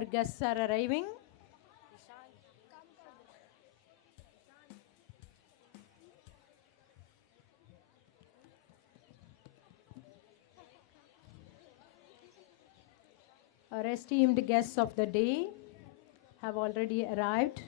Our guests are arriving. Our esteemed guests of the day have already arrived.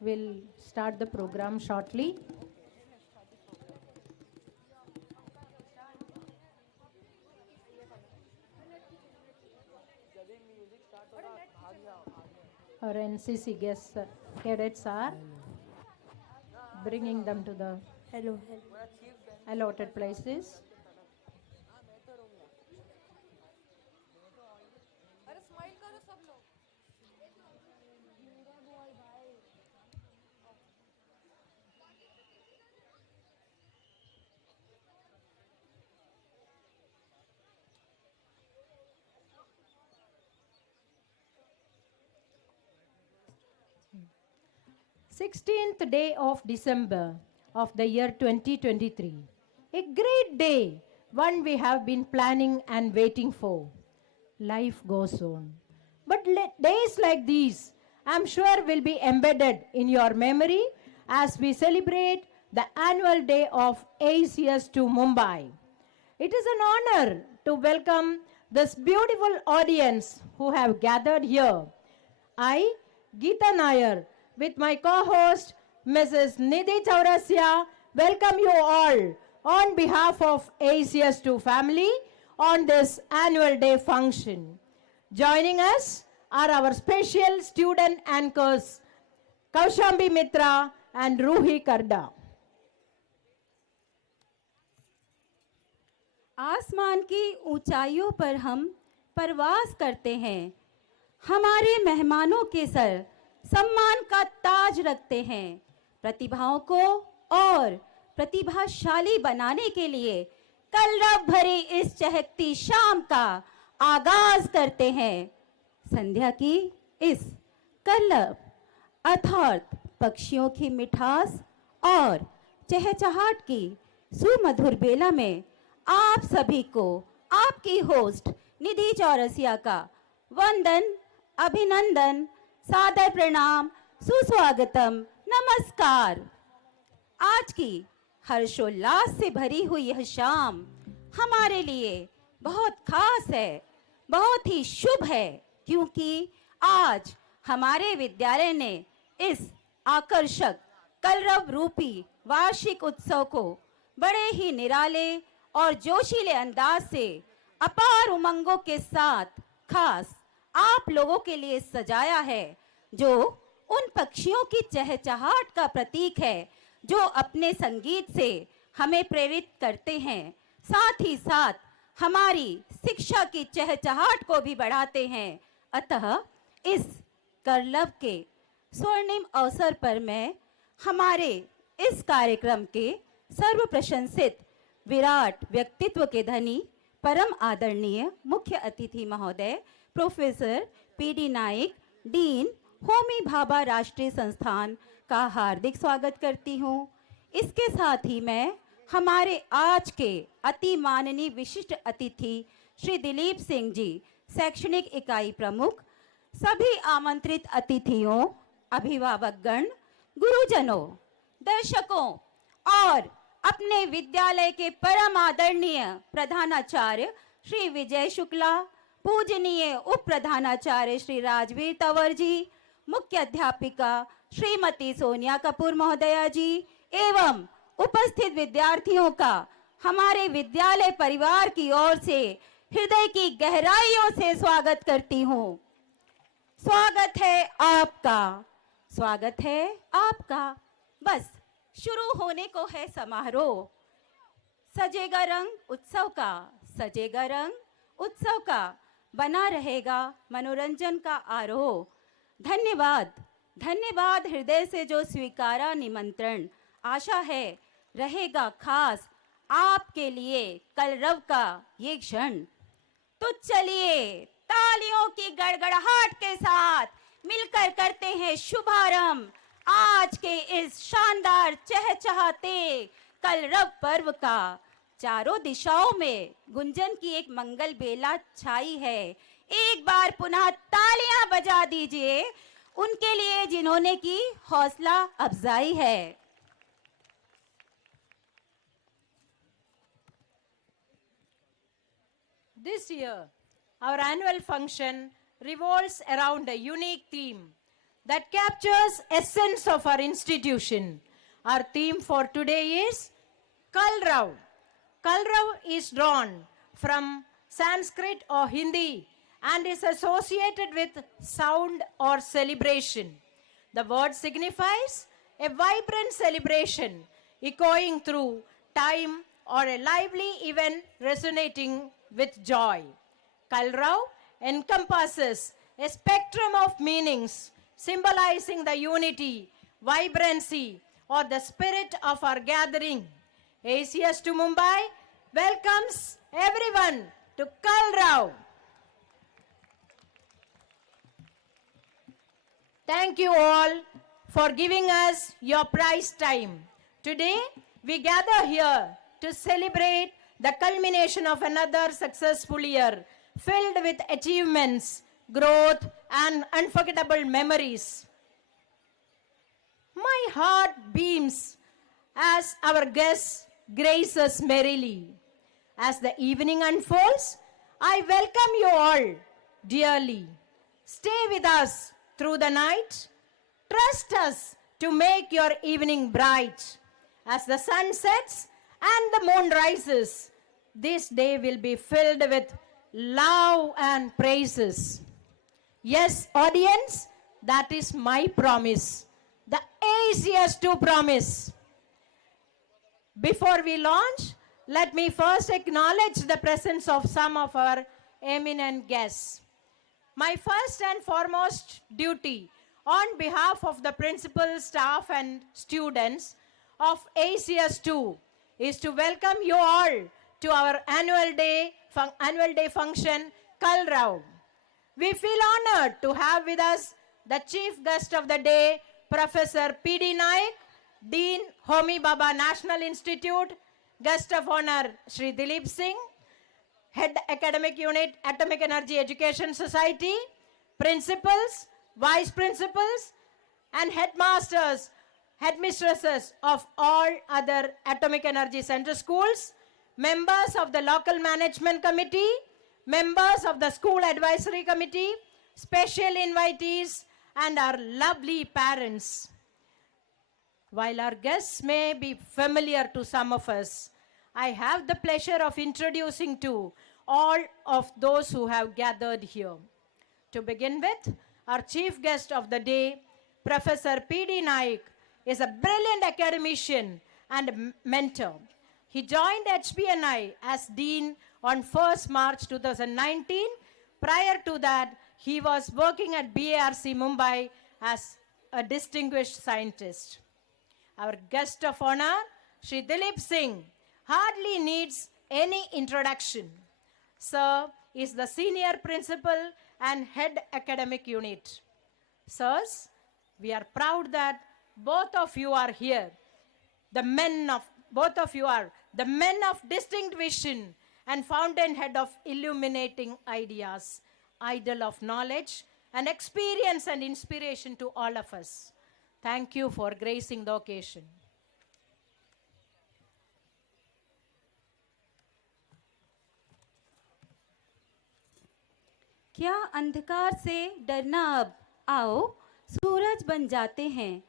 We'll start the program shortly. Our NCC guests, cadets are bringing them to the allotted places. अरे स्माइल करो सब लोग 16th day of December of the year 2023. A great day, one we have been planning and waiting for. Life goes on. But days like these, I'm sure will be embedded in your memory as we celebrate the annual day of ACS to Mumbai. It is an honor to welcome this beautiful audience who have gathered here. I, Geeta Nair, with my co-host Mrs. Nidhi Chaurasia, welcome you all on behalf of ACS2 family on this annual day function. Joining us are our special student anchors Kaushambi Mitra and Ruhi Karda. आसमान की ऊंचाइयों पर हम परवास करते हैं, हमारे मेहमानों के सर सम्मान का ताज रखते हैं। प्रतिभाओं को और प्रतिभाशाली बनाने के लिए कलरव भरी इस चहकती शाम का आगाज करते हैं। संध्या की इस कलरव अर्थात पक्षियों की मिठास और चहचहाट की सुमधुर बेला में आप सभी को आपकी होस्ट निधि चौरसिया का वंदन, अभिनंदन, सादर प्रणाम, सुस्वागतम, नमस्कार। आज की हर्षोल्लास से भरी हुई यह शाम हमारे लिए बहुत खास है, बहुत ही शुभ है, क्योंकि आज हमारे विद्यालय ने इस आकर्षक कलरव रूपी वार्षिक उत्सव को बड़े ही निराले और जोशीले अंदाज से अपार उमंगों के साथ खास आप लोगों के लिए सजाया है, जो उन पक्षियों की चहचहाट का प्रतीक है जो अपने संगीत से हमें प्रेरित करते हैं, साथ ही साथ हमारी शिक्षा की चहचहाट को भी बढ़ाते हैं। अतः इस कलरव के स्वर्णिम अवसर पर मैं हमारे इस कार्यक्रम के सर्व प्रशंसित विराट व्यक्तित्व के धनी परम आदरणीय मुख्य अतिथि महोदय प्रोफेसर पीडी नाइक, डीन होमी भाभा राष्ट्रीय संस्थान का हार्दिक स्वागत करती हूँ। इसके साथ ही मैं हमारे आज के अति माननीय विशिष्ट अतिथि श्री दिलीप सिंह जी, शैक्षणिक इकाई प्रमुख, सभी आमंत्रित अतिथियों, अभिभावकगण, गुरुजनों, दर्शकों और अपने विद्यालय के परम आदरणीय प्रधानाचार्य श्री विजय शुक्ला, पूजनीय उप प्रधानाचार्य श्री राजवीर तंवर जी, मुख्य अध्यापिका श्रीमती सोनिया कपूर महोदया जी एवं उपस्थित विद्यार्थियों का हमारे विद्यालय परिवार की ओर से हृदय की गहराइयों से स्वागत करती हूँ। स्वागत है आपका, स्वागत है आपका। बस शुरू होने को है समारोह। सजेगा रंग उत्सव का, सजेगा रंग उत्सव का, बना रहेगा मनोरंजन का आरोह। धन्यवाद, धन्यवाद हृदय से जो स्वीकारा निमंत्रण। आशा है रहेगा खास आपके लिए कलरव का ये क्षण। तो चलिए तालियों की गड़गड़ाहट के साथ मिलकर करते हैं शुभारंभ आज के इस शानदार चहचहाते कलरव पर्व का। चारों दिशाओं में गुंजन की एक मंगल बेला छाई है। एक बार पुनः बजा दीजिए उनके लिए जिन्होंने की हौसला अफजाई है। This year, our annual function revolves around a unique theme that captures essence of our institution. Our theme for today is Kalrav. Kalrav is drawn from Sanskrit or Hindi and is associated with sound or celebration. The word signifies a vibrant celebration echoing through time or a lively event resonating with joy. Kalrav encompasses a spectrum of meanings symbolizing the unity, vibrancy, or the spirit of our gathering. ACS to Mumbai welcomes everyone to Kalrav. Thank you all for giving us your prize time. Today, we gather here to celebrate the culmination of another successful year filled with achievements, growth, and unforgettable memories. My heart beams as our guests grace us merrily. As the evening unfolds, I welcome you all dearly. Stay with us through the night. Trust us to make your evening bright. As the sun sets and the moon rises, this day will be filled with love and praises. Yes, audience, that is my promise. The ACS2 promise. Before we launch, let me first acknowledge the presence of some of our eminent guests. My first and foremost duty on behalf of the principal, staff and students of ACS2 is to welcome you all to our annual day function, Kalrav. We feel honored to have with us the chief guest of the day, Professor P.D. Naik, Dean, Homi Baba National Institute, guest of honor, Shri Dilip Singh, Head Academic Unit, Atomic Energy Education Society, principals, vice principals, and headmasters, headmistresses of all other Atomic Energy Center schools, members of the local management committee, members of the school advisory committee, special invitees, and our lovely parents. While our guests may be familiar to some of us, I have the pleasure of introducing to all of those who have gathered here. To begin with, our chief guest of the day, Professor P.D. Naik, is a brilliant academician and mentor. He joined HBNI as Dean on 1st March 2019. Prior to that, he was working at BARC Mumbai as a distinguished scientist. Our guest of honor, Shri Dilip Singh, hardly needs any introduction. Sir is the senior principal and head academic unit. Sirs, we are proud that both of you are here. Both of you are the men of distinct vision and fountainhead of illuminating ideas, idol of knowledge and experience and inspiration to all of us. Thank you for gracing the occasion. क्या अंधकार से डरना अब, आओ सूरज बन जाते हैं।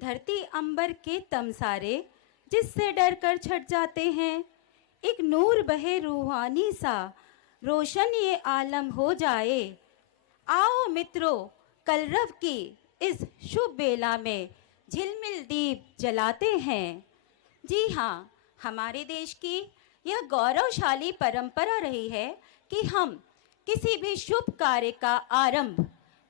धरती अंबर के तमसारे जिससे डर कर छट जाते हैं। एक नूर बहे रूहानी सा रोशन ये आलम हो जाए। आओ मित्रों, कलरव की इस शुभ बेला में झिलमिल दीप जलाते हैं। जी हाँ, हमारे देश की यह गौरवशाली परंपरा रही है कि हम किसी भी शुभ कार्य का आरंभ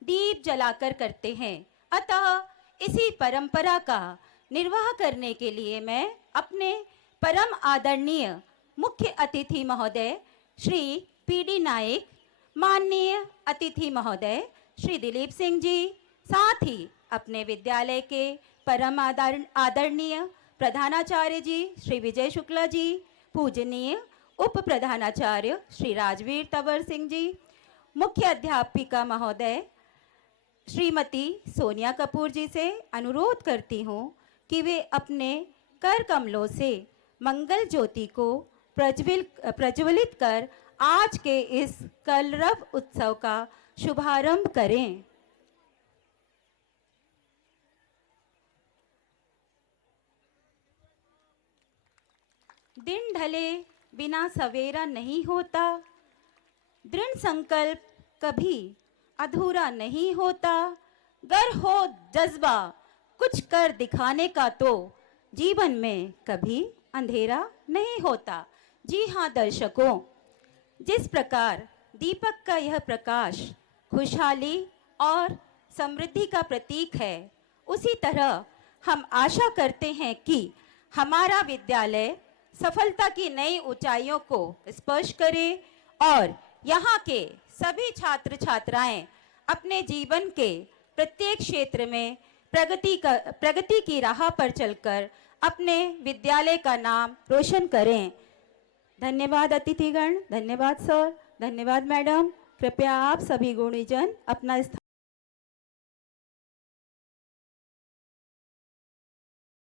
दीप जलाकर करते हैं। अतः इसी परंपरा का निर्वाह करने के लिए मैं अपने परम आदरणीय मुख्य अतिथि महोदय श्री पी.डी. नाइक, माननीय अतिथि महोदय श्री दिलीप सिंह जी, साथ ही अपने विद्यालय के परम आदरणीय प्रधानाचार्य जी श्री विजय शुक्ला जी, पूजनीय उप प्रधानाचार्य श्री राजवीर तंवर सिंह जी, मुख्य अध्यापिका महोदय श्रीमती सोनिया कपूर जी से अनुरोध करती हूँ कि वे अपने कर कमलों से मंगल ज्योति को प्रज्वलित कर आज के इस कलरव उत्सव का शुभारंभ करें। दिन ढले बिना सवेरा नहीं होता, दृढ़ संकल्प कभी अधूरा नहीं होता, गर हो जज्बा कुछ कर दिखाने का तो जीवन में कभी अंधेरा नहीं होता। जी हाँ दर्शकों, जिस प्रकार दीपक का यह प्रकाश खुशहाली और समृद्धि का प्रतीक है, उसी तरह हम आशा करते हैं कि हमारा विद्यालय सफलता की नई ऊंचाइयों को स्पर्श करे और यहाँ के सभी छात्र छात्राएं अपने जीवन के प्रत्येक क्षेत्र में प्रगति की राह पर चलकर अपने विद्यालय का नाम रोशन करें। धन्यवाद अतिथिगण, धन्यवाद सर, धन्यवाद मैडम। कृपया आप सभी गुणीजन अपना स्थान